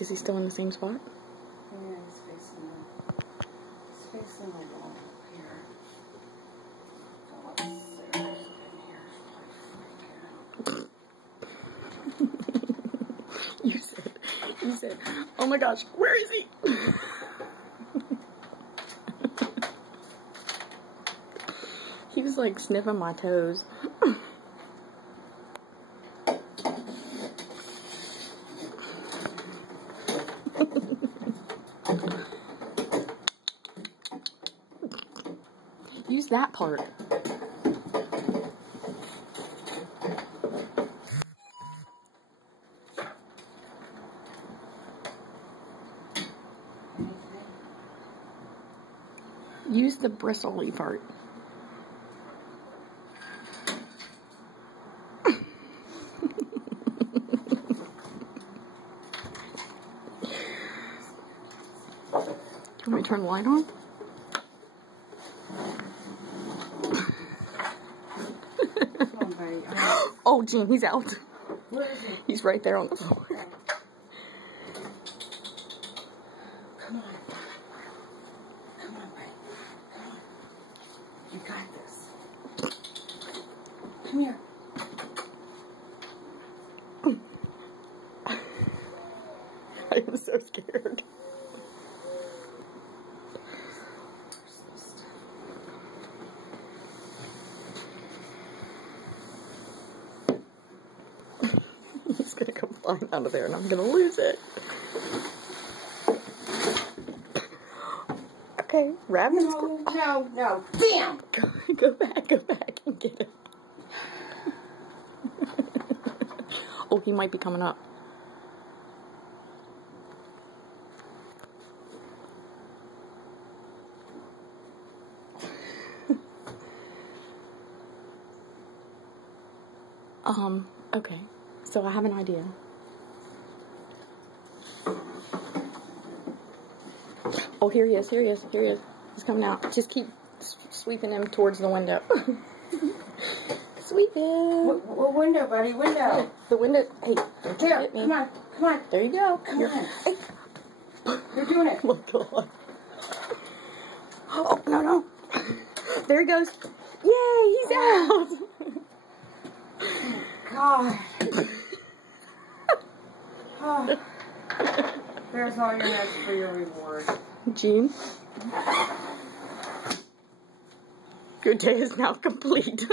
Is he still in the same spot? Yeah, he's facing the wall here. Go upstairs in here. You said, oh my gosh, where is he? He was like sniffing my toes. Use that part. Use the bristly part. Can we turn the light on? Oh, Gene, he's out. Where is he? He's right there on the floor. Come on. Come on, buddy. Come on. You got this. Come here. I am so scared. He's gonna come flying out of there and I'm gonna lose it. Okay, Rabbit's No, damn! Go back and get him. Oh, he might be coming up. Okay, so I have an idea. Oh, here he is. He's coming out. Just keep sweeping him towards the window. Sweep him. What window, buddy? Window. The window. Hey, Here, come on. There you go. Come on. Hey. You're doing it. Oh, God. Oh, no. There he goes. Yay, he's out. God. Oh. There's all your nuts for your reward. Gene, your day is now complete.